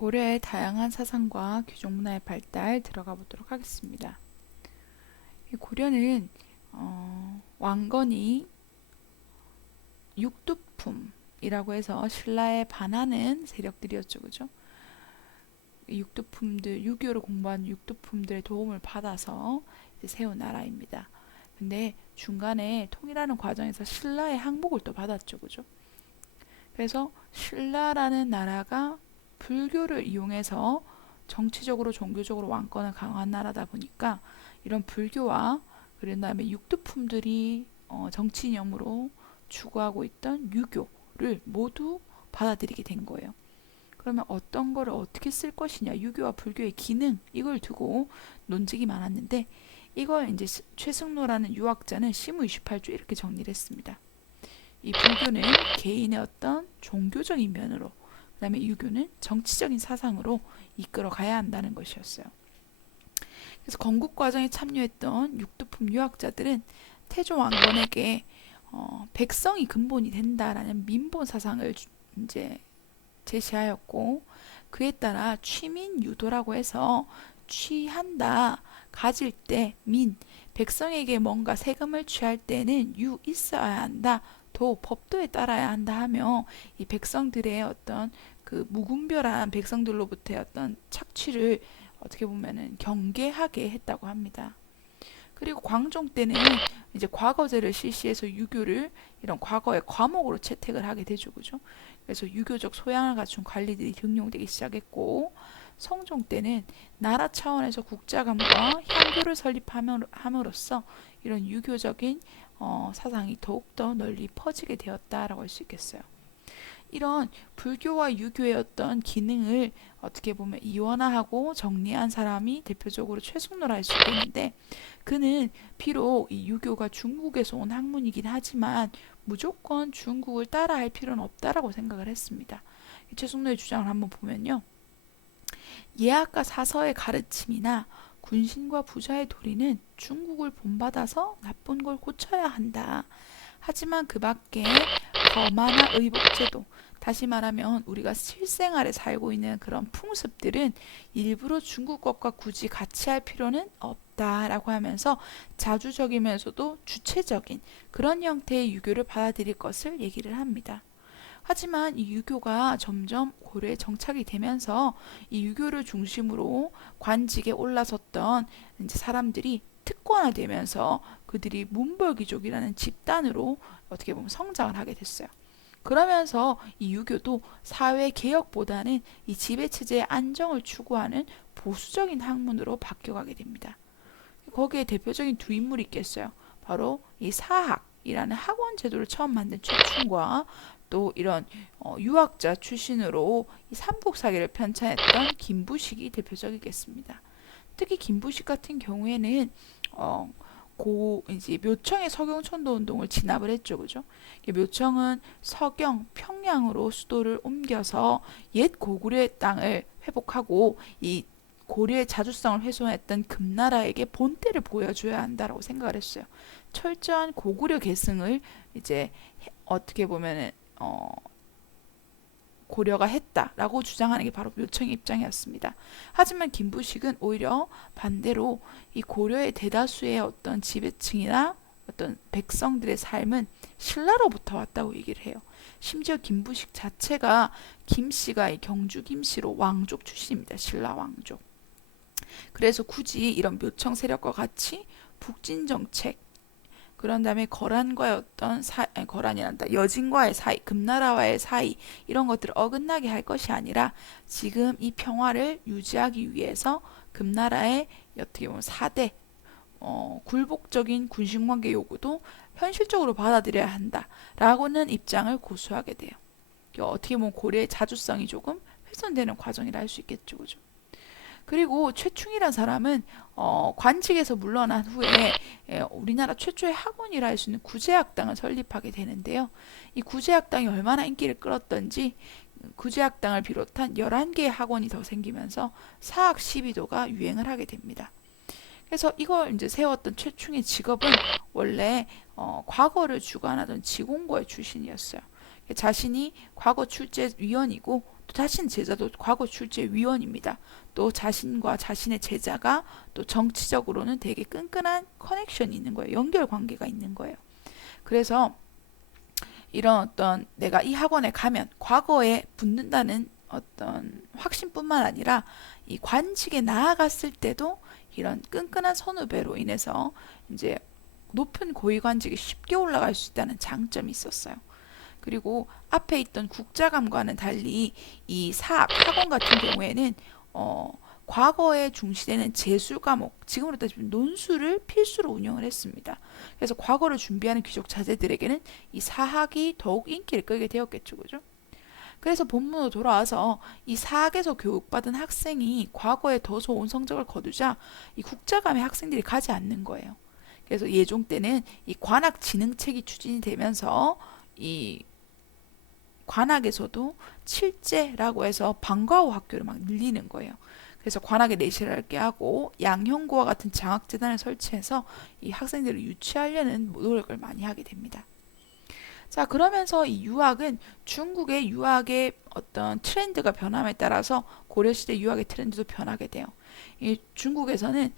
고려의 다양한 사상과 귀족 문화의 발달 들어가 보도록 하겠습니다. 이 고려는 왕건이 육두품이라고 해서 신라에 반하는 세력들이었죠, 그죠? 이 육두품들, 유교를 공부한 육두품들의 도움을 받아서 이제 세운 나라입니다. 근데 중간에 통일하는 과정에서 신라의 항복을 또 받았죠, 그죠? 그래서 신라라는 나라가 불교를 이용해서 정치적으로 종교적으로 왕권을 강화한 나라다 보니까 이런 불교와 그런 다음에 육두품들이 정치 이념으로 추구하고 있던 유교를 모두 받아들이게 된 거예요. 그러면 어떤 거를 어떻게 쓸 것이냐, 유교와 불교의 기능 이걸 두고 논쟁이 많았는데 이걸 이제 최승로라는 유학자는 시무 28조 이렇게 정리를 했습니다. 이 불교는 개인의 어떤 종교적인 면으로, 그 다음에 유교는 정치적인 사상으로 이끌어 가야 한다는 것이었어요. 그래서 건국 과정에 참여했던 육두품 유학자들은 태조 왕건에게 백성이 근본이 된다라는 민본 사상을 이제 제시하였고, 그에 따라 취민 유도라고 해서 취한다, 가질 때 민, 백성에게 뭔가 세금을 취할 때는 유 있어야 한다, 도 법도에 따라야 한다 하며 이 백성들의 어떤 그 무분별한 백성들로부터의 어떤 착취를 어떻게 보면은 경계하게 했다고 합니다. 그리고 광종 때는 이제 과거제를 실시해서 유교를 이런 과거의 과목으로 채택을 하게 되죠, 그죠? 그래서 유교적 소양을 갖춘 관리들이 등용되기 시작했고, 성종 때는 나라 차원에서 국자감과 향교를 설립함으로써 이런 유교적인 사상이 더욱더 널리 퍼지게 되었다라고 할 수 있겠어요. 이런 불교와 유교의 어떤 기능을 어떻게 보면 이원화하고 정리한 사람이 대표적으로 최숙노라 할 수 있겠는데, 그는 비록 이 유교가 중국에서 온 학문이긴 하지만 무조건 중국을 따라할 필요는 없다라고 생각을 했습니다. 최숙노의 주장을 한번 보면요, 예학과 사서의 가르침이나 군신과 부자의 도리는 중국을 본받아서 나쁜 걸 고쳐야 한다. 하지만 그 밖에 거마나 의복제도, 다시 말하면 우리가 실생활에 살고 있는 그런 풍습들은 일부러 중국 것과 굳이 같이 할 필요는 없다라고 하면서 자주적이면서도 주체적인 그런 형태의 유교를 받아들일 것을 얘기를 합니다. 하지만 이 유교가 점점 고려에 정착이 되면서 이 유교를 중심으로 관직에 올라섰던 이제 사람들이 특권화되면서 그들이 문벌귀족이라는 집단으로 어떻게 보면 성장을 하게 됐어요. 그러면서 이 유교도 사회 개혁보다는 이 지배체제의 안정을 추구하는 보수적인 학문으로 바뀌어가게 됩니다. 거기에 대표적인 두 인물이 있겠어요. 바로 이 사학이라는 학원 제도를 처음 만든 최충과 또 이런 유학자 출신으로 이 삼국사기를 편찬했던 김부식이 대표적이겠습니다. 특히 김부식 같은 경우에는 어, 고 이제 묘청의 서경천도 운동을 진압을 했죠, 그죠? 묘청은 서경 평양으로 수도를 옮겨서 옛 고구려의 땅을 회복하고 이 고려의 자주성을 훼손했던 금나라에게 본때를 보여줘야 한다라고 생각을 했어요. 철저한 고구려 계승을 이제 어떻게 보면은 고려가 했다라고 주장하는 게 바로 묘청의 입장이었습니다. 하지만 김부식은 오히려 반대로 이 고려의 대다수의 어떤 지배층이나 어떤 백성들의 삶은 신라로부터 왔다고 얘기를 해요. 심지어 김부식 자체가 김씨가 이 경주 김씨로 왕족 출신입니다. 신라 왕족. 그래서 굳이 이런 묘청 세력과 같이 북진 정책, 그런 다음에 거란과의 어떤 거란이란다, 여진과의 사이, 금나라와의 사이, 이런 것들을 어긋나게 할 것이 아니라 지금 이 평화를 유지하기 위해서 금나라의 어떻게 보면 4대 굴복적인 군신관계 요구도 현실적으로 받아들여야 한다라고는 입장을 고수하게 돼요. 어떻게 보면 고려의 자주성이 조금 훼손되는 과정이라 할 수 있겠죠, 그죠? 그리고 최충이란 사람은 관직에서 물러난 후에 우리나라 최초의 학원이라 할 수 있는 구제학당을 설립하게 되는데요. 이 구제학당이 얼마나 인기를 끌었던지 구제학당을 비롯한 11개의 학원이 더 생기면서 사학 시비도가 유행을 하게 됩니다. 그래서 이걸 이제 세웠던 최충의 직업은 원래 과거를 주관하던 지공고의 출신이었어요. 자신이 과거 출제위원이고 또 자신 제자도 과거 출제 위원입니다. 또 자신과 자신의 제자가 또 정치적으로는 되게 끈끈한 커넥션이 있는 거예요. 연결 관계가 있는 거예요. 그래서 이런 어떤 내가 이 학원에 가면 과거에 붙는다는 어떤 확신뿐만 아니라 이 관직에 나아갔을 때도 이런 끈끈한 선후배로 인해서 이제 높은 고위관직에 쉽게 올라갈 수 있다는 장점이 있었어요. 그리고 앞에 있던 국자감과는 달리 이 사학, 학원 같은 경우에는 과거에 중시되는 재술 과목, 지금으로 따지면 논술을 필수로 운영을 했습니다. 그래서 과거를 준비하는 귀족 자제들에게는 이 사학이 더욱 인기를 끌게 되었겠죠, 그죠? 그래서 본문으로 돌아와서 이 사학에서 교육받은 학생이 과거에 더 좋은 성적을 거두자 이 국자감의 학생들이 가지 않는 거예요. 그래서 예종 때는 이 관악 진흥책이 추진이 되면서 이 관악에서도 칠제라고 해서 방과후 학교를 막 늘리는 거예요. 그래서 관악에 내실을 하게 하고 양형고와 같은 장학재단을 설치해서 이 학생들을 유치하려는 노력을 많이 하게 됩니다. 자, 그러면서 이 유학은 중국의 유학의 어떤 트렌드가 변함에 따라서 고려시대 유학의 트렌드도 변하게 돼요. 이 중국에서는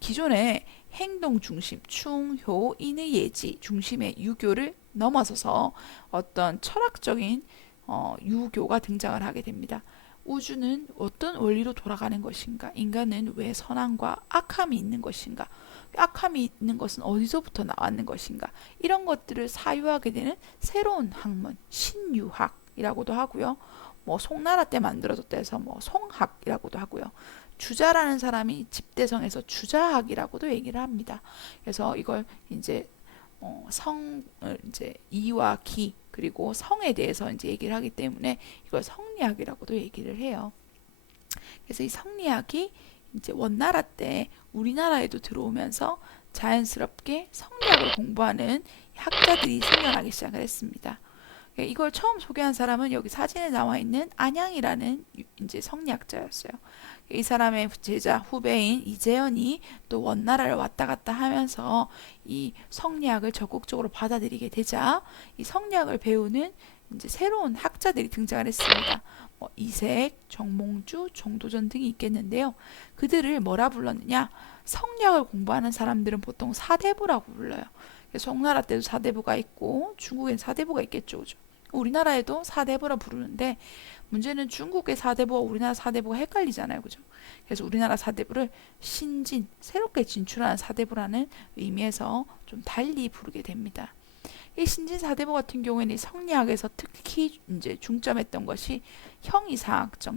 기존의 행동 중심, 충, 효, 인의 예지 중심의 유교를 넘어서서 어떤 철학적인 유교가 등장을 하게 됩니다. 우주는 어떤 원리로 돌아가는 것인가? 인간은 왜 선함과 악함이 있는 것인가? 악함이 있는 것은 어디서부터 나왔는 것인가? 이런 것들을 사유하게 되는 새로운 학문, 신유학이라고도 하고요. 뭐 송나라 때 만들어졌다 해서 뭐 송학이라고도 하고요. 주자라는 사람이 집대성에서 주자학이라고도 얘기를 합니다. 그래서 이걸 이제 성을 이제 이와 기 그리고 성에 대해서 이제 얘기를 하기 때문에 이걸 성리학이라고도 얘기를 해요. 그래서 이 성리학이 이제 원나라 때 우리나라에도 들어오면서 자연스럽게 성리학을 공부하는 학자들이 생겨나기 시작을 했습니다. 이걸 처음 소개한 사람은 여기 사진에 나와 있는 안양이라는 이제 성리학자였어요. 이 사람의 제자 후배인 이재현이 또 원나라를 왔다 갔다 하면서 이 성리학을 적극적으로 받아들이게 되자 이 성리학을 배우는 이제 새로운 학자들이 등장을 했습니다. 이색, 정몽주, 정도전 등이 있겠는데요. 그들을 뭐라 불렀느냐? 성리학을 공부하는 사람들은 보통 사대부라고 불러요. 송나라 때도 사대부가 있고 중국엔 사대부가 있겠죠, 그죠? 우리나라에도 사대부라 부르는데 문제는 중국의 사대부와 우리나라 사대부가 헷갈리잖아요, 그죠? 그래서 우리나라 사대부를 신진, 새롭게 진출하는 사대부라는 의미에서 좀 달리 부르게 됩니다. 이 신진 사대부 같은 경우에는 성리학에서 특히 이제 중점했던 것이 형이상학적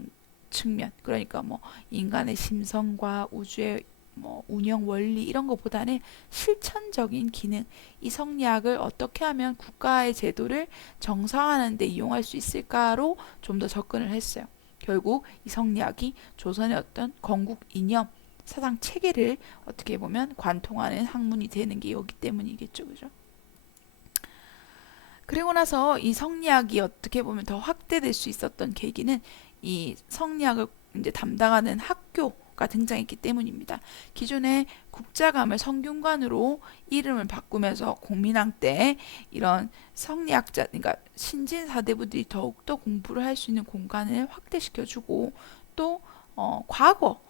측면, 그러니까 뭐 인간의 심성과 우주의 뭐 운영 원리 이런 것보다는 실천적인 기능, 이 성리학을 어떻게 하면 국가의 제도를 정상화하는 데 이용할 수 있을까로 좀 더 접근을 했어요. 결국 이 성리학이 조선의 어떤 건국 이념, 사상 체계를 어떻게 보면 관통하는 학문이 되는 게 여기 때문이겠죠, 그죠? 그리고 나서 이 성리학이 어떻게 보면 더 확대될 수 있었던 계기는 이 성리학을 이제 담당하는 학교가 등장했기 때문입니다. 기존의 국자감을 성균관으로 이름을 바꾸면서 공민왕 때 이런 성리학자, 그러니까 신진 사대부들이 더욱더 공부를 할 수 있는 공간을 확대시켜주고 또 과거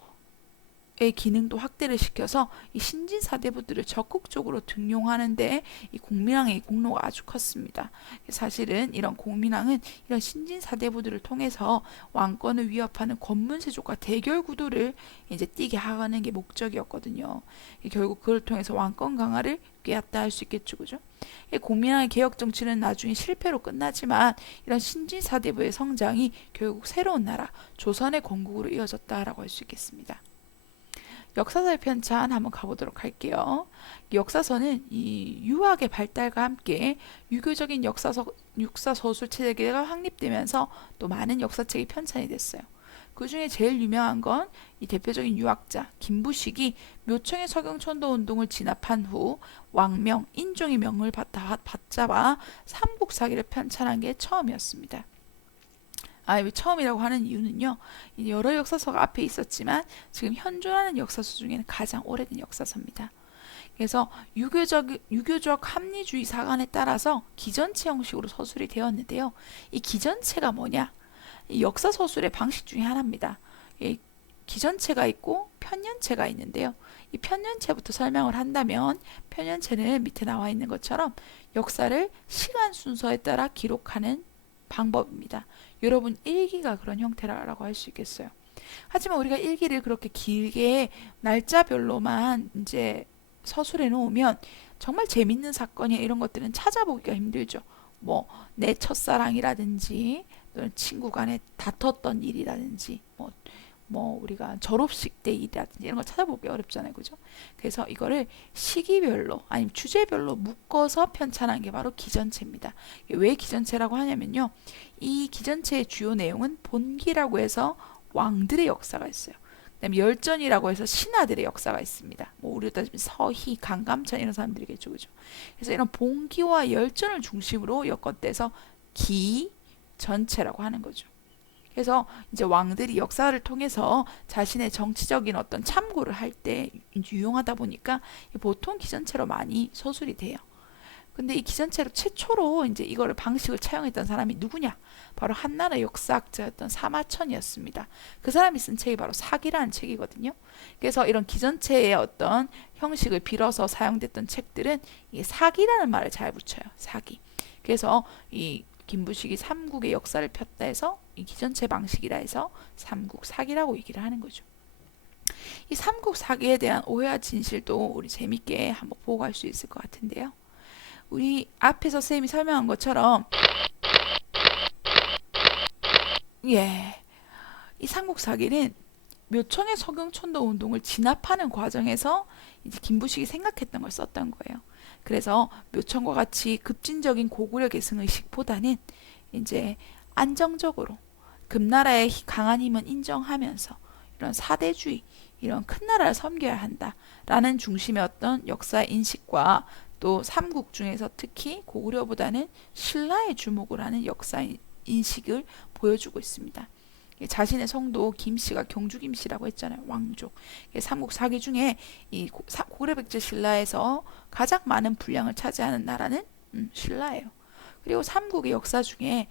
의 기능도 확대를 시켜서 이 신진 사대부들을 적극적으로 등용하는데 이 공민왕의 공로가 아주 컸습니다. 사실은 이런 공민왕은 이런 신진 사대부들을 통해서 왕권을 위협하는 권문세족과 대결 구도를 이제 띄게 하는 게 목적이었거든요. 결국 그걸 통해서 왕권 강화를 꾀했다 할 수 있겠죠, 그죠? 공민왕의 개혁 정치는 나중에 실패로 끝나지만 이런 신진 사대부의 성장이 결국 새로운 나라 조선의 건국으로 이어졌다라고 할 수 있겠습니다. 역사서의 편찬 한번 가보도록 할게요. 역사서는 이 유학의 발달과 함께 유교적인 육사 서술 체계가 확립되면서 또 많은 역사책이 편찬이 됐어요. 그 중에 제일 유명한 건 이 대표적인 유학자 김부식이 묘청의 서경천도 운동을 진압한 후 왕명, 인종의 명을 받잡아 삼국사기를 편찬한 게 처음이었습니다. 왜 처음이라고 하는 이유는요. 여러 역사서가 앞에 있었지만 지금 현존하는 역사서 중에는 가장 오래된 역사서입니다. 그래서 유교적 합리주의 사관에 따라서 기전체 형식으로 서술이 되었는데요. 이 기전체가 뭐냐? 이 역사 서술의 방식 중에 하나입니다. 이 기전체가 있고 편년체가 있는데요. 이 편년체부터 설명을 한다면 편년체는 밑에 나와 있는 것처럼 역사를 시간 순서에 따라 기록하는 방법입니다. 여러분 일기가 그런 형태라고 할 수 있겠어요. 하지만 우리가 일기를 그렇게 길게 날짜별로만 이제 서술해 놓으면 정말 재밌는 사건이 이런 것들은 찾아보기가 힘들죠. 뭐 내 첫사랑이라든지 또는 친구 간에 다퉜던 일이라든지 뭐 우리가 졸업식 때 일이라든지 이런 거 찾아보기 어렵잖아요. 그죠? 그래서 이거를 시기별로 아니면 주제별로 묶어서 편찬한 게 바로 기전체입니다. 왜 기전체라고 하냐면요. 이 기전체의 주요 내용은 본기라고 해서 왕들의 역사가 있어요. 그다음에 열전이라고 해서 신하들의 역사가 있습니다. 뭐 우리로 따지면 서희, 강감찬 이런 사람들이겠죠. 그죠? 그래서 이런 본기와 열전을 중심으로 엮어떼서 기전체라고 하는 거죠. 그래서 이제 왕들이 역사를 통해서 자신의 정치적인 어떤 참고를 할 때 유용하다 보니까 보통 기전체로 많이 서술이 돼요. 근데 이 기전체로 최초로 이제 이거를 방식을 차용했던 사람이 누구냐? 바로 한나라 역사학자였던 사마천이었습니다. 그 사람이 쓴 책이 바로 사기라는 책이거든요. 그래서 이런 기전체의 어떤 형식을 빌어서 사용됐던 책들은 이 사기라는 말을 잘 붙여요. 사기. 그래서 이 김부식이 삼국의 역사를 폈다 해서 이 기전체 방식이라 해서 삼국 사기라고 얘기를 하는 거죠. 이 삼국 사기에 대한 오해와 진실도 우리 재밌게 한번 보고 갈 수 있을 것 같은데요. 우리 앞에서 쌤이 설명한 것처럼 이 삼국 사기는 묘청의 서경천도 운동을 진압하는 과정에서 이제 김부식이 생각했던 걸 썼던 거예요. 그래서 묘청과 같이 급진적인 고구려 계승 의식보다는 이제 안정적으로 금나라의 강한 힘은 인정하면서 이런 사대주의, 이런 큰 나라를 섬겨야 한다라는 중심의 어떤 역사 인식과 또 삼국 중에서 특히 고구려보다는 신라에 주목을 하는 역사 인식을 보여주고 있습니다. 자신의 성도 김씨가 경주 김씨라고 했잖아요. 왕족. 삼국 사기 중에 이 고구려 백제 신라에서 가장 많은 분량을 차지하는 나라는 신라예요. 그리고 삼국의 역사 중에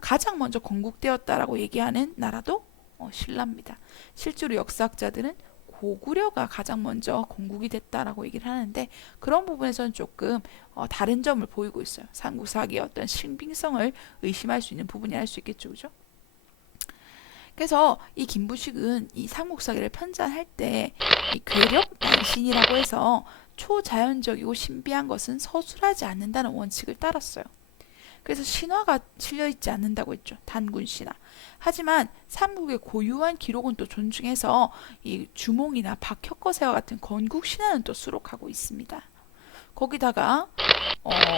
가장 먼저 건국되었다라고 얘기하는 나라도 신라입니다. 실제로 역사학자들은 고구려가 가장 먼저 건국이 됐다라고 얘기를 하는데 그런 부분에서는 조금 다른 점을 보이고 있어요. 삼국 사기의 어떤 신빙성을 의심할 수 있는 부분이 할 수 있겠죠, 그죠? 그래서 이 김부식은 이 삼국사기를 편찬할 때 이 괴력 난신이라고 해서 초자연적이고 신비한 것은 서술하지 않는다는 원칙을 따랐어요. 그래서 신화가 실려있지 않는다고 했죠. 단군 신화. 하지만 삼국의 고유한 기록은 또 존중해서 이 주몽이나 박혁거세와 같은 건국 신화는 또 수록하고 있습니다. 거기다가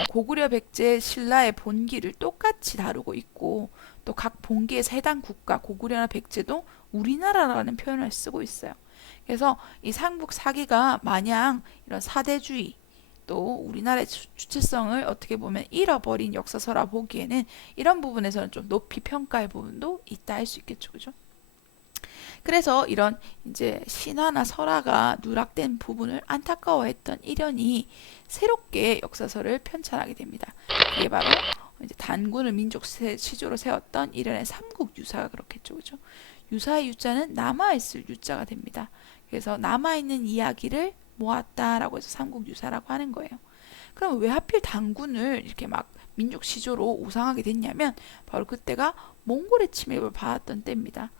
고구려 백제 신라의 본기를 똑같이 다루고 있고 또 각 본기에서 해당 국가 고구려나 백제도 우리나라라는 표현을 쓰고 있어요. 그래서 이 삼국 사기가 마냥 이런 사대주의 또 우리나라의 주체성을 어떻게 보면 잃어버린 역사서라 보기에는 이런 부분에서는 좀 높이 평가할 부분도 있다 할 수 있겠죠, 그죠? 그래서 이런 이제 신화나 설화가 누락된 부분을 안타까워했던 일련이 새롭게 역사서를 편찬하게 됩니다. 그게 바로 이제 단군을 민족 시조로 세웠던 일련의 삼국 유사가 그렇겠죠, 그죠? 유사의 유자는 남아있을 유자가 됩니다. 그래서 남아있는 이야기를 모았다라고 해서 삼국 유사라고 하는 거예요. 그럼 왜 하필 단군을 이렇게 막 민족 시조로 우상하게 됐냐면 바로 그때가 몽골의 침입을 받았던 때입니다.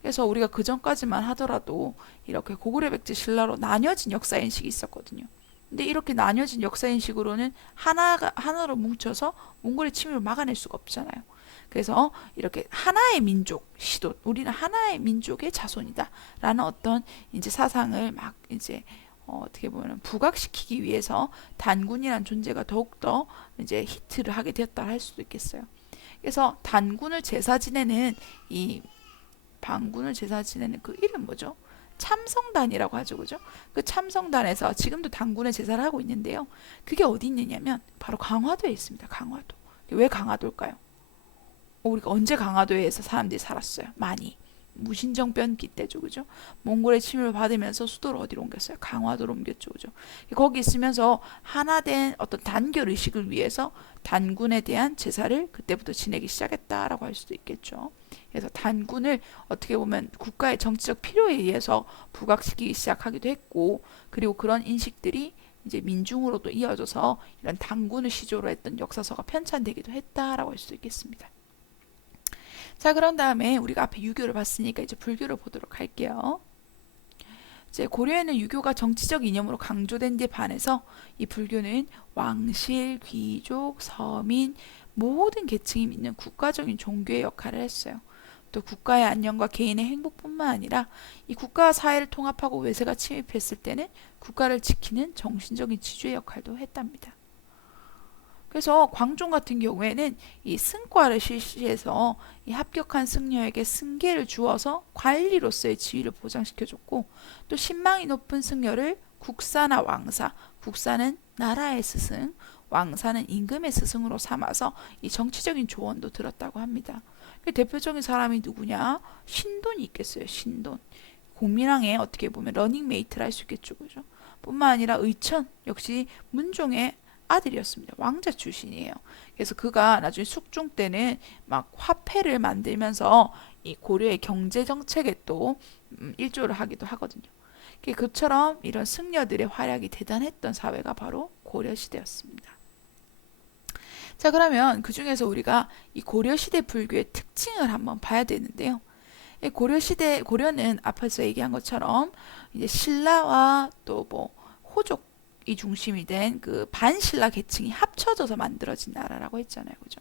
그래서 우리가 그 전까지만 하더라도 이렇게 고구려 백제 신라로 나뉘어진 역사인식이 있었거든요. 근데 이렇게 나뉘어진 역사인식으로는 하나로 뭉쳐서 몽골의 침입을 막아낼 수가 없잖아요. 그래서 이렇게 하나의 민족 시도, 우리는 하나의 민족의 자손이다라는 어떤 이제 사상을 막 이제 어떻게 보면 부각시키기 위해서 단군이라는 존재가 더욱더 이제 히트를 하게 되었다 할 수도 있겠어요. 그래서 단군을 제사 지내는 이 반군을 제사 지내는 그 이름 뭐죠? 참성단이라고 하죠, 그죠? 그 참성단에서 지금도 단군의 제사를 하고 있는데요. 그게 어디 있느냐면 바로 강화도에 있습니다. 강화도. 왜 강화도일까요? 우리가 언제 강화도에서 사람들이 살았어요? 많이. 무신정변기 때죠, 그죠? 몽골의 침입을 받으면서 수도를 어디로 옮겼어요? 강화도로 옮겼죠, 그죠? 거기 있으면서 하나된 어떤 단결 의식을 위해서 단군에 대한 제사를 그때부터 지내기 시작했다라고 할 수도 있겠죠. 그래서 단군을 어떻게 보면 국가의 정치적 필요에 의해서 부각시키기 시작하기도 했고, 그리고 그런 인식들이 이제 민중으로도 이어져서 이런 단군을 시조로 했던 역사서가 편찬되기도 했다라고 할 수도 있겠습니다. 자, 그런 다음에 우리가 앞에 유교를 봤으니까 이제 불교를 보도록 할게요. 이제 고려에는 유교가 정치적 이념으로 강조된 데 반해서 이 불교는 왕실, 귀족, 서민 모든 계층이 믿는 국가적인 종교의 역할을 했어요. 또 국가의 안녕과 개인의 행복뿐만 아니라 이 국가와 사회를 통합하고 외세가 침입했을 때는 국가를 지키는 정신적인 지주의 역할도 했답니다. 그래서 광종 같은 경우에는 이 승과를 실시해서 이 합격한 승려에게 승계를 주어서 관리로서의 지위를 보장시켜줬고, 또 신망이 높은 승려를 국사나 왕사, 국사는 나라의 스승, 왕사는 임금의 스승으로 삼아서 이 정치적인 조언도 들었다고 합니다. 그 대표적인 사람이 누구냐? 신돈이 있겠어요. 신돈. 공민왕의 어떻게 보면 러닝메이트를 할 수 있겠죠, 그죠? 뿐만 아니라 의천 역시 문종의 아들이었습니다. 왕자 출신이에요. 그래서 그가 나중에 숙종 때는 막 화폐를 만들면서 이 고려의 경제 정책에 또 일조를 하기도 하거든요. 그처럼 이런 승려들의 활약이 대단했던 사회가 바로 고려 시대였습니다. 자, 그러면 그 중에서 우리가 이 고려 시대 불교의 특징을 한번 봐야 되는데요. 고려 시대 고려는 앞에서 얘기한 것처럼 이제 신라와 또 뭐 호족 이 중심이 된 그 반신라 계층이 합쳐져서 만들어진 나라라고 했잖아요, 그죠?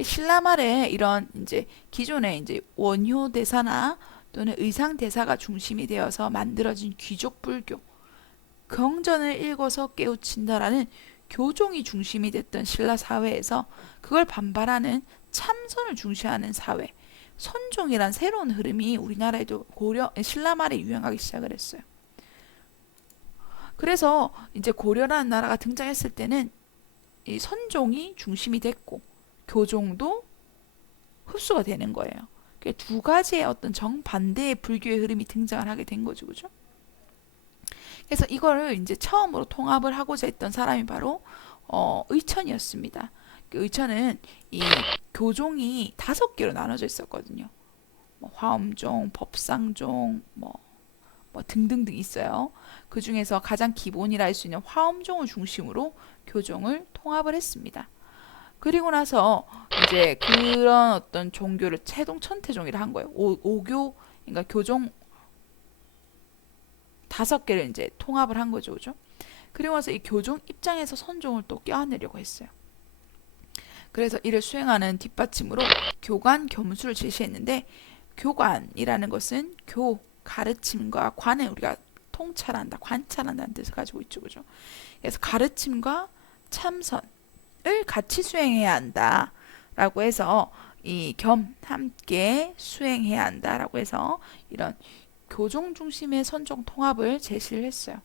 신라 말에 이런 이제 기존의 이제 원효 대사나 또는 의상 대사가 중심이 되어서 만들어진 귀족 불교, 경전을 읽어서 깨우친다라는 교종이 중심이 됐던 신라 사회에서 그걸 반발하는 참선을 중시하는 사회, 선종이란 새로운 흐름이 우리나라에도 고려 신라 말에 유행하기 시작을 했어요. 그래서 이제 고려라는 나라가 등장했을 때는 이 선종이 중심이 됐고 교종도 흡수가 되는 거예요. 두 가지의 어떤 정반대의 불교의 흐름이 등장을 하게 된 거죠, 그죠? 그래서 이거를 이제 처음으로 통합을 하고자 했던 사람이 바로 의천이었습니다. 의천은 이 교종이 5개로 나눠져 있었거든요. 뭐 화엄종, 법상종, 뭐 등등등 있어요. 그 중에서 가장 기본이라 할 수 있는 화엄종을 중심으로 교종을 통합을 했습니다. 그리고 나서 이제 그런 어떤 종교를 채동천태종이라 한 거예요. 오교, 그러니까 교종 5개를 이제 통합을 한 거죠, 그죠? 그리고 나서 이 교종 입장에서 선종을 또 껴안으려고 했어요. 그래서 이를 수행하는 뒷받침으로 교관 겸수를 제시했는데, 교관이라는 것은 교, 가르침과 관을 우리가 통찰한다, 관찰한다는 뜻을 가지고 있죠, 그죠? 그래서 가르침과 참선을 같이 수행해야 한다라고 해서 이 겸 함께 수행해야 한다라고 해서 이런 교종 중심의 선종 통합을 제시를 했어요.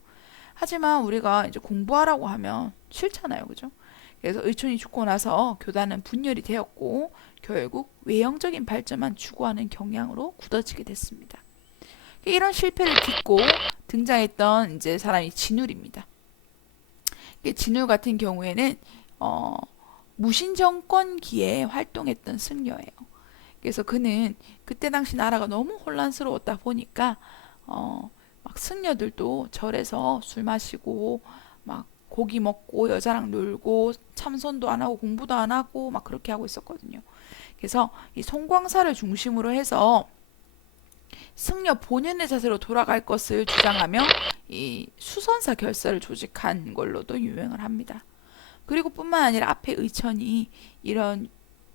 하지만 우리가 이제 공부하라고 하면 싫잖아요, 그죠? 그래서 의촌이 죽고 나서 교단은 분열이 되었고 결국 외형적인 발전만 추구하는 경향으로 굳어지게 됐습니다. 이런 실패를 딛고 등장했던 이제 사람이 진울입니다. 진울 같은 경우에는 무신정권기에 활동했던 승려예요. 그래서 그는 그때 당시 나라가 너무 혼란스러웠다 보니까 막 승려들도 절에서 술 마시고 막 고기 먹고 여자랑 놀고 참선도 안 하고 공부도 안 하고 막 그렇게 하고 있었거든요. 그래서 이 송광사를 중심으로 해서 승려 본연의 자세로 돌아갈 것을 주장하며 이 수선사 결사를 조직한 걸로도 유명을 합니다. 그리고 뿐만 아니라 앞에 의천이 이런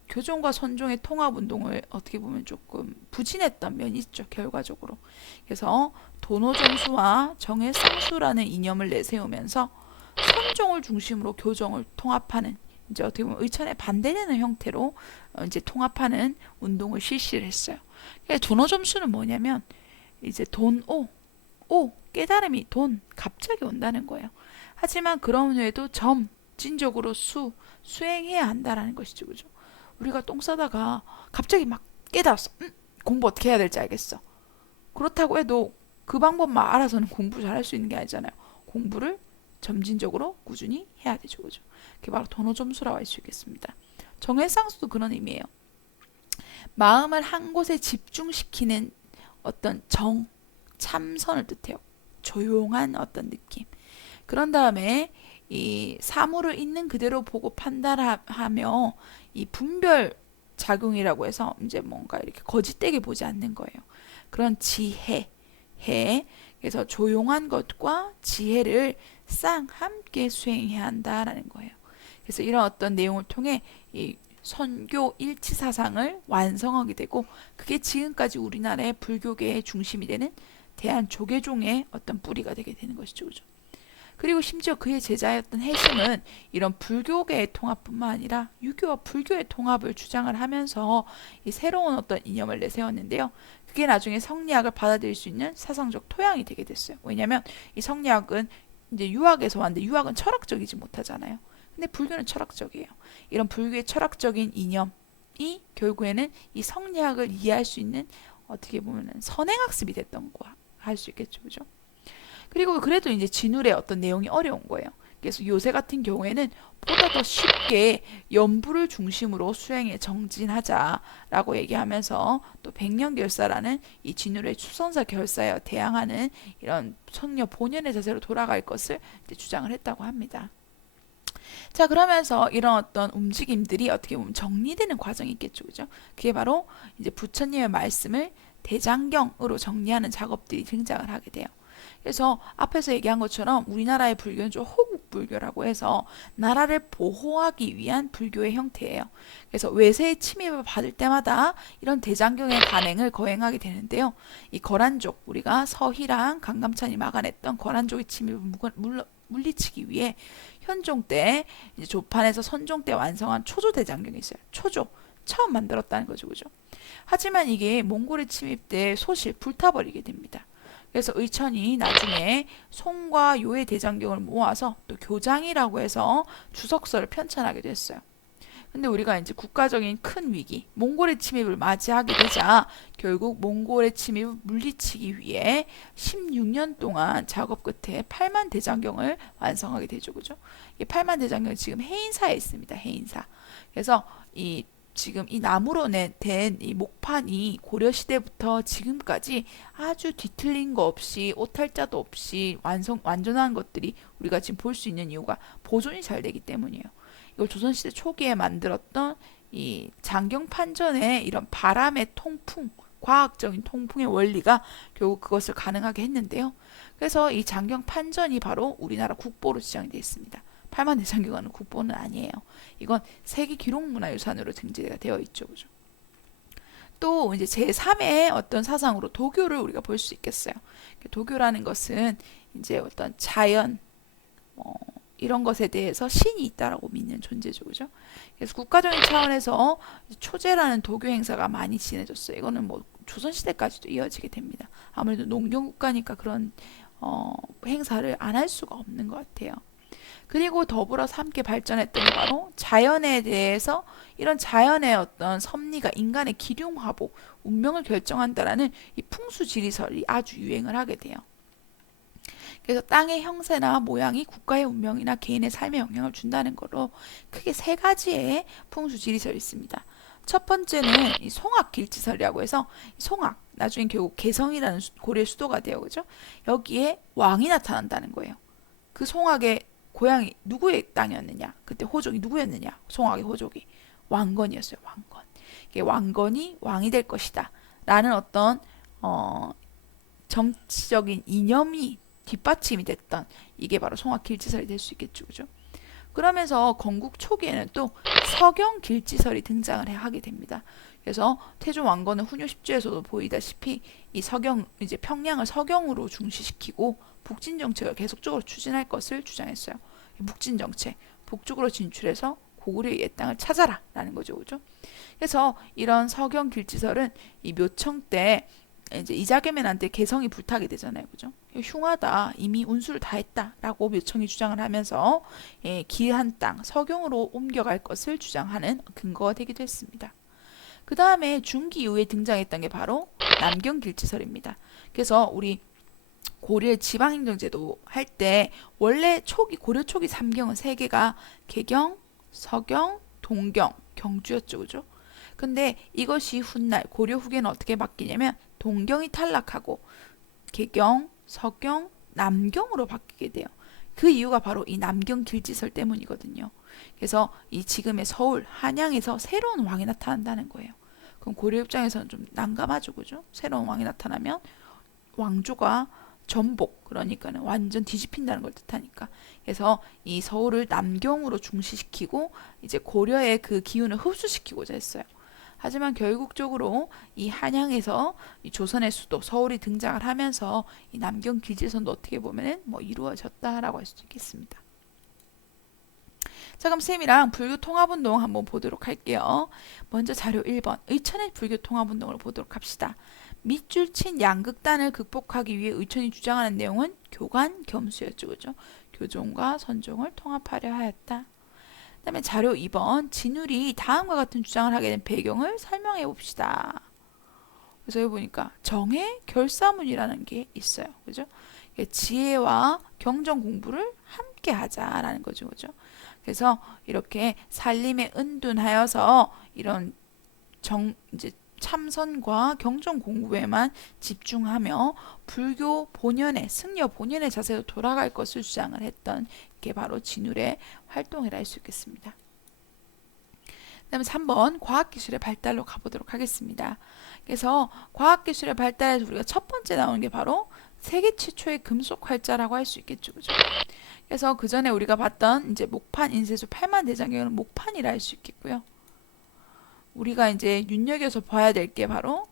교종과 선종의 통합운동을 어떻게 보면 조금 부진했던 면이 있죠, 결과적으로. 그래서 도노정수와 정해쌍수라는 이념을 내세우면서 선종을 중심으로 교종을 통합하는, 이제 어떻게 보면 의천에 반대되는 형태로 이제 통합하는 운동을 실시를 했어요. 도노점수는 뭐냐면 이제 깨달음이 갑자기 온다는 거예요. 하지만 그런 후에도 진적으로 수행해야 한다라는 것이죠, 그죠? 우리가 똥 싸다가 갑자기 막 깨달았어. 공부 어떻게 해야 될지 알겠어. 그렇다고 해도 그 방법만 알아서는 공부 잘할 수 있는 게 아니잖아요. 공부를 점진적으로 꾸준히 해야 되죠. 그죠? 그게 바로 도노 점수라고 할 수 있겠습니다. 정일상수도 그런 의미예요. 마음을 한 곳에 집중시키는 어떤 참선을 뜻해요. 조용한 어떤 느낌. 그런 다음에 이 사물을 있는 그대로 보고 판단하며 이 분별 작용이라고 해서 이제 뭔가 이렇게 거짓되게 보지 않는 거예요. 그런 지혜. 그래서 조용한 것과 지혜를 쌍 함께 수행해야 한다라는 거예요. 그래서 이런 어떤 내용을 통해 이 선교 일치 사상을 완성하게 되고, 그게 지금까지 우리나라의 불교계의 중심이 되는 대한조계종의 어떤 뿌리가 되게 되는 것이죠. 그죠? 그리고 심지어 그의 제자였던 해심은 이런 불교계의 통합뿐만 아니라 유교와 불교의 통합을 주장을 하면서 이 새로운 어떤 이념을 내세웠는데요. 그게 나중에 성리학을 받아들일 수 있는 사상적 토양이 되게 됐어요. 왜냐하면 이 성리학은 이제 유학에서 왔는데 유학은 철학적이지 못하잖아요. 근데 불교는 철학적이에요. 이런 불교의 철학적인 이념이 결국에는 이 성리학을 이해할 수 있는, 어떻게 보면 선행학습이 됐던 거 할 수 있겠죠. 그죠? 그리고 그래도 이제 진울의 어떤 내용이 어려운 거예요. 그래서 요새 같은 경우에는 보다 더 쉽게 연부를 중심으로 수행에 정진하자라고 얘기하면서 또 백년결사라는 이 진울의 추선사 결사에 대항하는 이런 성녀 본연의 자세로 돌아갈 것을 이제 주장을 했다고 합니다. 자, 그러면서 이런 어떤 움직임들이 어떻게 보면 정리되는 과정이 있겠죠. 그죠? 그게 바로 이제 부처님의 말씀을 대장경으로 정리하는 작업들이 등장을 하게 돼요. 그래서 앞에서 얘기한 것처럼 우리나라의 불교는 좀 호국 불교라고 해서 나라를 보호하기 위한 불교의 형태예요. 그래서 외세의 침입을 받을 때마다 이런 대장경의 간행을 거행하게 되는데요. 이 거란족, 우리가 서희랑 강감찬이 막아냈던 거란족의 침입을 물리치기 위해 현종 때 이제 조판에서 선종 때 완성한 초조 대장경이 있어요. 초조. 처음 만들었다는 거죠. 그죠? 하지만 이게 몽골의 침입 때 소실 불타버리게 됩니다. 그래서 의천이 나중에 송과 요의 대장경을 모아서 또 교장이라고 해서 주석서를 편찬하게 됐어요. 근데 우리가 이제 국가적인 큰 위기, 몽골의 침입을 맞이하게 되자 결국 몽골의 침입을 물리치기 위해 16년 동안 작업 끝에 8만 대장경을 완성하게 되죠. 그죠? 이 8만 대장경은 지금 해인사에 있습니다. 해인사. 그래서 이 지금 이 나무로 된 이 목판이 고려시대부터 지금까지 아주 뒤틀린 거 없이 오탈자도 없이 완전한 것들이 우리가 지금 볼 수 있는 이유가 보존이 잘 되기 때문이에요. 이걸 조선시대 초기에 만들었던 이 장경판전의 이런 바람의 통풍, 과학적인 통풍의 원리가 결국 그것을 가능하게 했는데요. 그래서 이 장경판전이 바로 우리나라 국보로 지정이 되어 있습니다. 팔만대장경은 국보는 아니에요. 이건 세계 기록문화유산으로 등재가 되어 있죠. 그죠? 또 이제 제3의 어떤 사상으로 도교를 우리가 볼 수 있겠어요. 도교라는 것은 이제 어떤 자연, 뭐 이런 것에 대해서 신이 있다라고 믿는 존재죠. 그죠? 그래서 국가적인 차원에서 초제라는 도교 행사가 많이 지내졌어요. 이거는 뭐 조선시대까지도 이어지게 됩니다. 아무래도 농경국가니까 그런 행사를 안 할 수가 없는 것 같아요. 그리고 더불어서 함께 발전했던 게 바로 자연에 대해서, 이런 자연의 어떤 섭리가 인간의 기륭화복, 운명을 결정한다라는 이 풍수지리설이 아주 유행을 하게 돼요. 그래서 땅의 형세나 모양이 국가의 운명이나 개인의 삶에 영향을 준다는 거로 크게 세 가지의 풍수지리설이 있습니다. 첫 번째는 이 송악길지설이라고 해서, 송악, 나중에 결국 개성이라는 고려의 수도가 돼요. 그죠? 여기에 왕이 나타난다는 거예요. 그 송악의 고향이 누구의 땅이었느냐? 그때 호족이 누구였느냐? 송악의 호족이 왕건이었어요. 왕건. 왕건이 왕이 될 것이다. 라는 어떤 정치적인 이념이 뒷받침이 됐던, 이게 바로 송악길지설이 될 수 있겠죠. 그죠? 그러면서 건국 초기에는 또 서경길지설이 등장을 하게 됩니다. 그래서 태종 왕건은 훈요 10주에서도 보이다시피 이 서경, 이제 평양을 서경으로 중시시키고 북진 정책을 계속적으로 추진할 것을 주장했어요. 북진 정책, 북쪽으로 진출해서 고구려의 옛 땅을 찾아라 라는 거죠. 그죠? 그래서 이런 서경길지설은 이 묘청 때 이제 이자겸한테 개성이 불타게 되잖아요. 그죠? 흉하다. 이미 운수를 다 했다라고 묘청이 주장을 하면서 귀한 땅 서경으로 옮겨갈 것을 주장하는 근거가 되기도 했습니다. 그 다음에 중기 이후에 등장했던 게 바로 남경길지설입니다. 그래서 우리 고려 지방행정제도 할 때 원래 초기 고려 초기 삼경은 세 개가 개경, 서경, 동경, 경주였죠, 그죠? 근데 이것이 훗날 고려 후기에는 어떻게 바뀌냐면 동경이 탈락하고 개경, 서경, 남경으로 바뀌게 돼요. 그 이유가 바로 이 남경 길지설 때문이거든요. 그래서 이 지금의 서울, 한양에서 새로운 왕이 나타난다는 거예요. 그럼 고려 입장에서는 좀 난감하죠, 그죠? 새로운 왕이 나타나면 왕조가 전복, 그러니까는 완전 뒤집힌다는 걸 뜻하니까. 그래서 이 서울을 남경으로 중시시키고 이제 고려의 그 기운을 흡수시키고자 했어요. 하지만 결국적으로 이 한양에서 이 조선의 수도 서울이 등장을 하면서 이 남경 길지선도 어떻게 보면은 뭐 이루어졌다라고 할 수 있겠습니다. 자, 그럼 쌤이랑 불교 통합운동 한번 보도록 할게요. 먼저 자료 1번 의천의 불교 통합운동을 보도록 합시다. 밑줄 친 양극단을 극복하기 위해 의천이 주장하는 내용은 교관 겸수였죠, 그죠? 교종과 선종을 통합하려 하였다. 그 다음에 자료 2번 진울이 다음과 같은 주장을 하게 된 배경을 설명해 봅시다. 그래서 여기 보니까 정해 결사문이라는 게 있어요, 그죠? 지혜와 경전 공부를 함께 하자라는 거죠, 그죠? 그래서 이렇게 살림에 은둔하여서 이런 이제 참선과 경전 공부에만 집중하며 불교 본연의 승려 본연의 자세로 돌아갈 것을 주장을 했던 게 바로 진울의 활동이라 할 수 있겠습니다. 그다음에 3번 과학기술의 발달로 가보도록 하겠습니다. 그래서 과학기술의 발달에서 우리가 첫 번째 나오는 게 바로 세계 최초의 금속 활자라고 할 수 있겠죠, 그죠? 그래서 그 전에 우리가 봤던 이제 목판 인쇄소 8만 대장경은 목판이라 할 수 있겠고요. 우리가 이제 눈여겨서 봐야 될 게 바로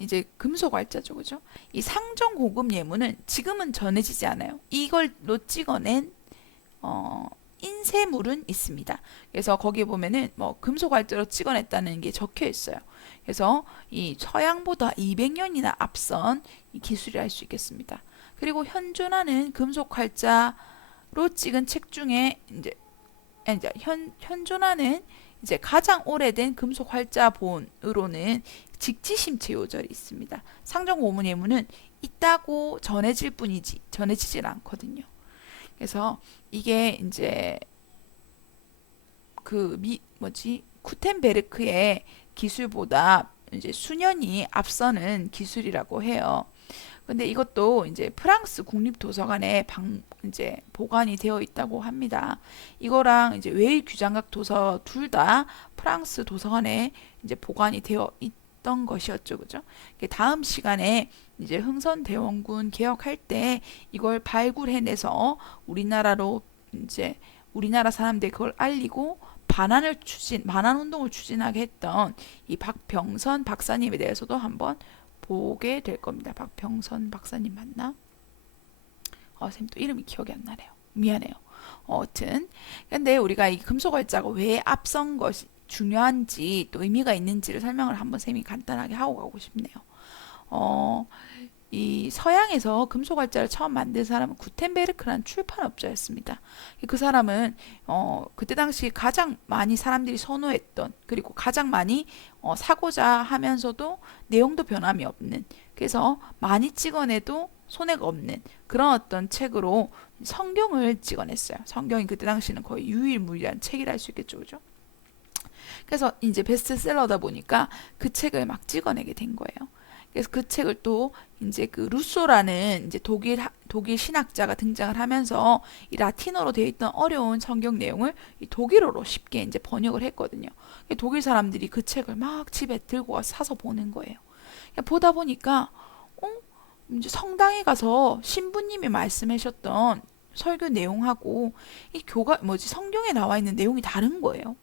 이제 금속 활자죠, 그죠? 이 상정 고급 예물은 지금은 전해지지 않아요. 이걸로 찍어낸 인쇄물은 있습니다. 그래서 거기에 보면은 뭐 금속 활자로 찍어냈다는 게 적혀 있어요. 그래서 이 서양보다 200년이나 앞선 이 기술이라 할 수 있겠습니다. 그리고 현존하는 금속 활자로 찍은 책 중에 이제 현존하는 이제 가장 오래된 금속 활자본으로는 직지심체 요절이 있습니다. 상정 고문 예문은 있다고 전해질 뿐이지 전해지질 않거든요. 그래서 이게 이제 그 구텐베르크의 기술보다 이제 수년이 앞서는 기술이라고 해요. 근데 이것도 이제 프랑스 국립도서관에 이제 보관이 되어 있다고 합니다. 이거랑 이제 웨일 규장각 도서 둘 다 프랑스 도서관에 이제 보관이 되어 있던 것이었죠, 그죠? 다음 시간에 이제 흥선대원군 개혁할 때 이걸 발굴해내서 우리나라로 이제 우리나라 사람들 그걸 알리고 반환 운동을 추진하게 했던 이 박병선 박사님에 대해서도 한번 보게 될 겁니다. 박병선 박사님 맞나? 선생님 또 이름이 기억이 안 나네요. 미안해요. 여튼 근데 우리가 이 금속활자가 왜 앞선 것이 중요한지 또 의미가 있는지를 설명을 한번 쌤이 간단하게 하고 가고 싶네요. 이 서양에서 금속활자를 처음 만든 사람은 구텐베르크라는 출판업자였습니다. 그 사람은 그때 당시 가장 많이 사람들이 선호했던 그리고 가장 많이 사고자 하면서도 내용도 변함이 없는 그래서 많이 찍어내도 손해가 없는 그런 어떤 책으로 성경을 찍어냈어요. 성경이 그때 당시는 거의 유일무이한 책이라 할 수 있겠죠, 그죠? 그래서 이제 베스트셀러다 보니까 그 책을 막 찍어내게 된 거예요. 그래서 그 책을 또 이제 그 루소라는 이제 독일 신학자가 등장을 하면서 이 라틴어로 되어 있던 어려운 성경 내용을 이 독일어로 쉽게 이제 번역을 했거든요. 독일 사람들이 그 책을 막 집에 들고 와서 사서 보는 거예요. 보다 보니까 이제 성당에 가서 신부님이 말씀하셨던 설교 내용하고 이 성경에 나와 있는 내용이 다른 거예요.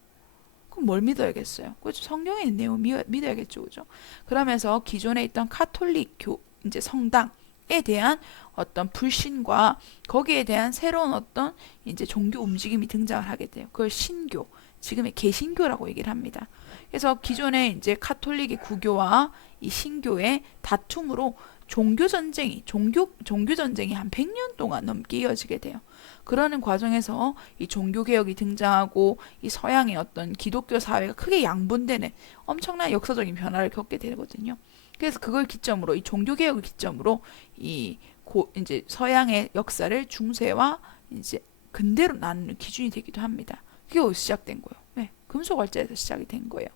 그럼 뭘 믿어야겠어요? 그렇죠. 성경에 있는 내용 믿어야겠죠, 그죠? 그러면서 기존에 있던 카톨릭 이제 성당에 대한 어떤 불신과 거기에 대한 새로운 어떤 이제 종교 움직임이 등장을 하게 돼요. 그걸 신교, 지금의 개신교라고 얘기를 합니다. 그래서 기존의 이제 카톨릭의 구교와 이 신교의 다툼으로 종교 전쟁이 한 100년 동안 넘게 이어지게 돼요. 그러는 과정에서 이 종교개혁이 등장하고 이 서양의 어떤 기독교 사회가 크게 양분되는 엄청난 역사적인 변화를 겪게 되거든요. 그래서 그걸 기점으로 이 종교개혁을 기점으로 이제 서양의 역사를 중세와 이제 근대로 나누는 기준이 되기도 합니다. 그게 어디서 시작된 거예요? 네, 금속활자에서 시작이 된 거예요.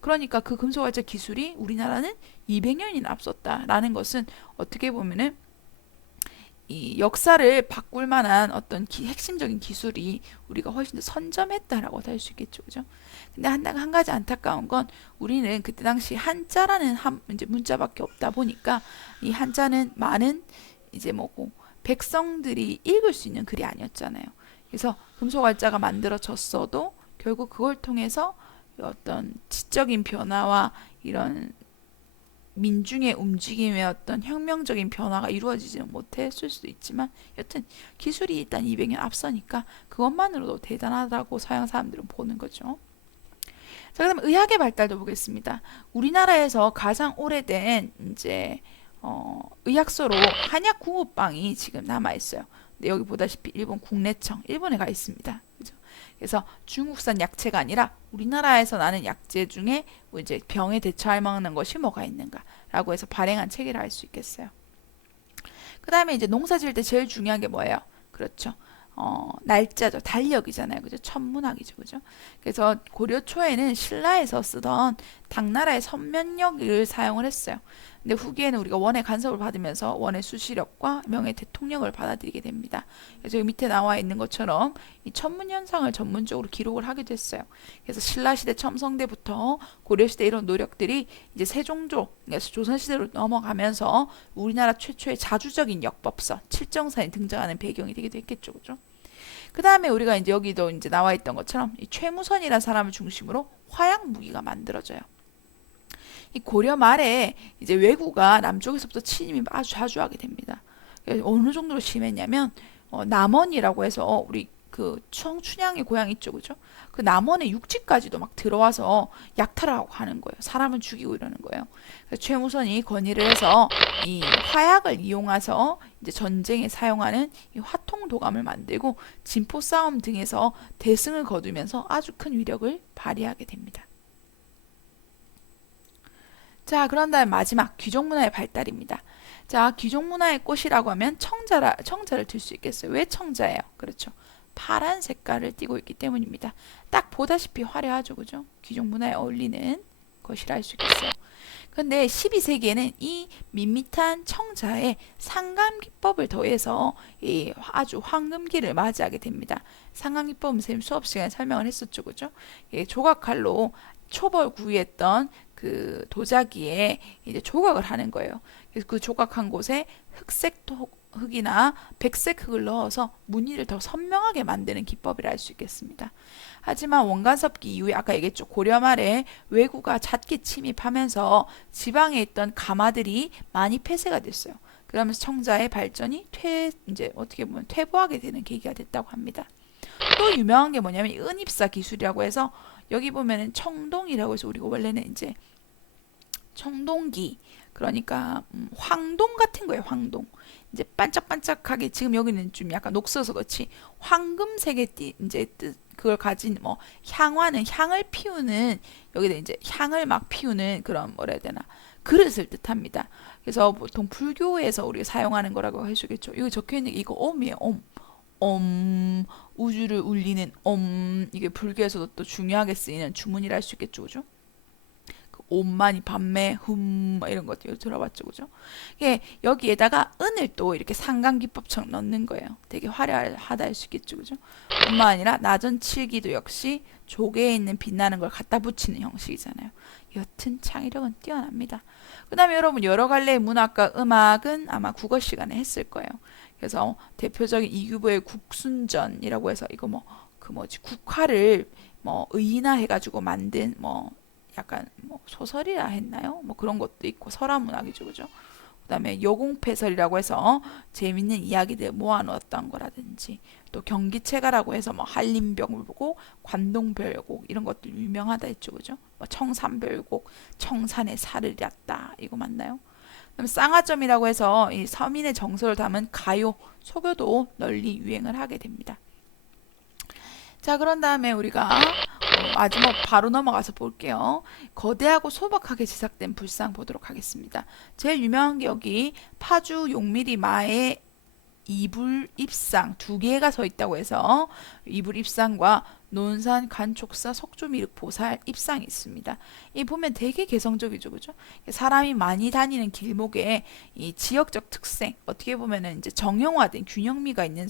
그러니까 그 금속활자 기술이 우리나라는 200년이나 앞섰다라는 것은 어떻게 보면은 이 역사를 바꿀 만한 어떤 핵심적인 기술이 우리가 훨씬 더 선점했다라고 할 수 있겠죠, 그죠? 근데 한 가지 안타까운 건 우리는 그때 당시 한자라는 이제 문자밖에 없다 보니까 이 한자는 많은 이제 뭐고 백성들이 읽을 수 있는 글이 아니었잖아요. 그래서 금속활자가 만들어졌어도 결국 그걸 통해서 어떤 지적인 변화와 이런 민중의 움직임의 어떤 혁명적인 변화가 이루어지지는 못했을 수도 있지만 여튼 기술이 일단 200년 앞서니까 그것만으로도 대단하다고 서양 사람들은 보는 거죠. 자, 그다음 의학의 발달도 보겠습니다. 우리나라에서 가장 오래된 이제 의학서로 한약 구호방이 지금 남아 있어요. 근데 여기 보다시피 일본 국내청, 일본에 가 있습니다. 그죠? 그래서 중국산 약재가 아니라 우리나라에서 나는 약재 중에 뭐 이제 병에 대처할 만한 것이 뭐가 있는가라고 해서 발행한 책이라 할 수 있겠어요. 그 다음에 이제 농사 지을 때 제일 중요한 게 뭐예요? 그렇죠. 날짜죠. 달력이잖아요. 그죠? 천문학이죠. 그죠? 그래서 고려 초에는 신라에서 쓰던 당나라의 선면력을 사용을 했어요. 근데 후기에는 우리가 원의 간섭을 받으면서 원의 수시력과 명의 대통령을 받아들이게 됩니다. 그래서 여기 밑에 나와 있는 것처럼 이 천문 현상을 전문적으로 기록을 하게 됐어요. 그래서 신라 시대 첨성대부터 고려 시대 이런 노력들이 이제 세종조, 그래서 조선 시대로 넘어가면서 우리나라 최초의 자주적인 역법서 칠정산이 등장하는 배경이 되기도 했겠죠, 그죠? 그 다음에 우리가 이제 여기도 이제 나와 있던 것처럼 이 최무선이라는 사람을 중심으로 화약 무기가 만들어져요. 이 고려 말에 이제 왜구가 남쪽에서부터 침입이 아주 자주 하게 됩니다. 어느 정도로 심했냐면 남원이라고 해서 우리 그 춘향의 고향 있죠, 그죠? 그 남원의 육지까지도 막 들어와서 약탈을 하고 하는 거예요. 사람을 죽이고 이러는 거예요. 그래서 최무선이 건의를 해서 이 화약을 이용해서 이제 전쟁에 사용하는 이 화통도감을 만들고 진포 싸움 등에서 대승을 거두면서 아주 큰 위력을 발휘하게 됩니다. 자, 그런 다음 마지막 귀족문화의 발달입니다. 자, 귀족문화의 꽃이라고 하면 청자를 들 수 있겠어요. 왜 청자예요? 그렇죠. 파란 색깔을 띠고 있기 때문입니다. 딱 보다시피 화려하죠, 그죠? 귀족문화에 어울리는 것이라 할 수 있겠어요. 근데 12세기에는 이 밋밋한 청자에 상감기법을 더해서 이 아주 황금기를 맞이하게 됩니다. 상감기법은 선생님 수업 시간에 설명을 했었죠, 그죠? 조각칼로 초벌 구이했던 그 도자기에 이제 조각을 하는 거예요. 그래서 그 조각한 곳에 흑색 흙이나 백색 흙을 넣어서 무늬를 더 선명하게 만드는 기법이라 할 수 있겠습니다. 하지만 원간섭기 이후에 아까 얘기했죠. 고려 말에 왜구가 잦게 침입하면서 지방에 있던 가마들이 많이 폐쇄가 됐어요. 그러면서 청자의 발전이 이제 어떻게 보면 퇴보하게 되는 계기가 됐다고 합니다. 또 유명한 게 뭐냐면 은입사 기술이라고 해서 여기 보면은 청동이라고 해서 우리가 원래는 이제 청동기 그러니까 황동 같은 거예요. 황동 이제 반짝반짝하게 지금 여기는 좀 약간 녹서서 그렇지 황금색의 이제 그걸 가진 뭐 향화는 향을 피우는 여기다 이제 향을 막 피우는 그런 뭐라 해야 되나 그릇을 뜻합니다. 그래서 보통 불교에서 우리가 사용하는 거라고 해주겠죠. 여기 적혀 있는 게 이거 옴이에요. 옴 우주를 울리는 이게 불교에서도 또 중요하게 쓰이는 주문이라 할 수 있겠죠, 그죠? 옴만이 밤매 이런 것들 들어봤죠, 그죠? 예, 여기에다가 은을 또 이렇게 상강기법처럼 넣는 거예요. 되게 화려하다 할 수 있겠죠, 그죠? 뿐만 아니라 나전칠기도 역시 조개에 있는 빛나는 걸 갖다 붙이는 형식이잖아요. 여튼 창의력은 뛰어납니다. 그 다음에 여러분 여러 갈래의 문학과 음악은 아마 국어 시간에 했을 거예요. 그래서 대표적인 이규보의 국순전이라고 해서 이거 뭐 그 뭐지 국화를 뭐 의인화 해가지고 만든 뭐 약간 뭐 소설이라 했나요? 뭐 그런 것도 있고 설화문학이죠, 그죠? 그다음에 여공패설이라고 해서 재밌는 이야기들 모아놓았던 거라든지 또 경기체가라고 해서 뭐 한림병을보고 관동별곡 이런 것들 유명하다 했죠, 그죠? 뭐 청산별곡 청산의 살을 얕다 이거 맞나요? 그다음에 쌍화점이라고 해서 이 서민의 정서를 담은 가요 소교도 널리 유행을 하게 됩니다. 자, 그런 다음에 우리가 마지막 바로 넘어가서 볼게요. 거대하고 소박하게 제작된 불상 보도록 하겠습니다. 제일 유명한 게 여기 파주 용미리 마의 이불 입상 두 개가 서 있다고 해서 이불 입상과 논산 관촉사 석조미륵 보살 입상이 있습니다. 이 보면 되게 개성적이죠, 그죠? 사람이 많이 다니는 길목에 이 지역적 특색, 어떻게 보면은 이제 정형화된 균형미가 있는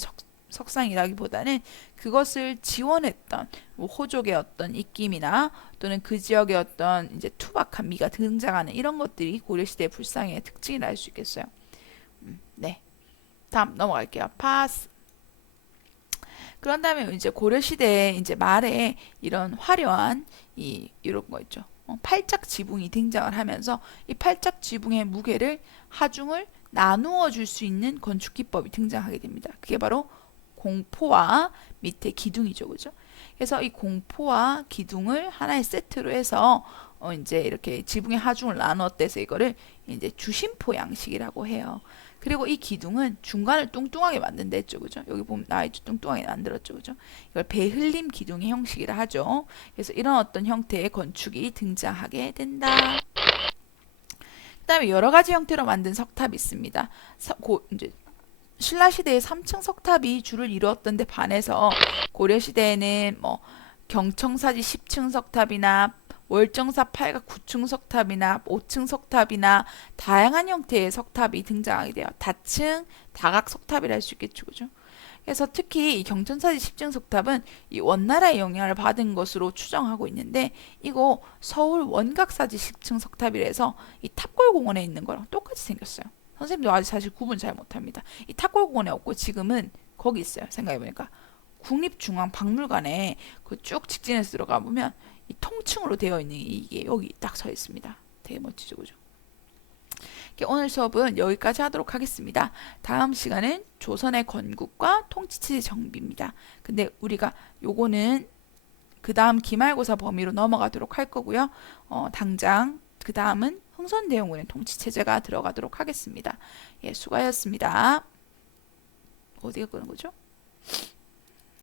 석상이라기보다는 그것을 지원했던 뭐 호족의 어떤 입김이나 또는 그 지역의 어떤 이제 투박한 미가 등장하는 이런 것들이 고려시대 불상의 특징이라 할 수 있겠어요. 네. 다음 넘어갈게요. 파스. 그런 다음에 이제 고려시대 이제 말에 이런 화려한 이런 거 있죠. 팔짝 지붕이 등장을 하면서 이 팔짝 지붕의 무게를 하중을 나누어 줄 수 있는 건축 기법이 등장하게 됩니다. 그게 바로 공포와 밑에 기둥이죠, 그죠? 그래서 이 공포와 기둥을 하나의 세트로 해서 이제 이렇게 지붕의 하중을 나누었대서 이거를 이제 주심포 양식이라고 해요. 그리고 이 기둥은 중간을 뚱뚱하게 만든다 했죠, 그죠? 여기 보면 나와있죠, 뚱뚱하게 만들었죠, 그죠? 이걸 배흘림 기둥의 형식이라 하죠. 그래서 이런 어떤 형태의 건축이 등장하게 된다. 그 다음에 여러 가지 형태로 만든 석탑이 있습니다. 이제 신라시대의 3층 석탑이 주를 이루었던 데 반해서 고려시대에는 뭐 경청사지 10층 석탑이나 월정사 8각 9층 석탑이나 5층 석탑이나 다양한 형태의 석탑이 등장하게 돼요. 다층, 다각 석탑이라 할 수 있겠죠, 그죠? 그래서 특히 이 경천사지 10층 석탑은 이 원나라의 영향을 받은 것으로 추정하고 있는데 이거 서울 원각사지 10층 석탑이라서 이 탑골공원에 있는 거랑 똑같이 생겼어요. 선생님도 아직 사실 구분 잘 못합니다. 이 탑골공원에 없고 지금은 거기 있어요. 생각해보니까 국립중앙박물관에 그 쭉 직진해서 들어가 보면 이 통층으로 되어 있는 이게 여기 딱 서 있습니다. 되게 멋지죠, 그죠? 오늘 수업은 여기까지 하도록 하겠습니다. 다음 시간은 조선의 건국과 통치체제 정비입니다. 근데 우리가 요거는 그 다음 기말고사 범위로 넘어가도록 할 거고요. 당장 그 다음은 흥선대원군의 통치체제가 들어가도록 하겠습니다. 예, 수고하셨습니다. 어디가 끄는 거죠?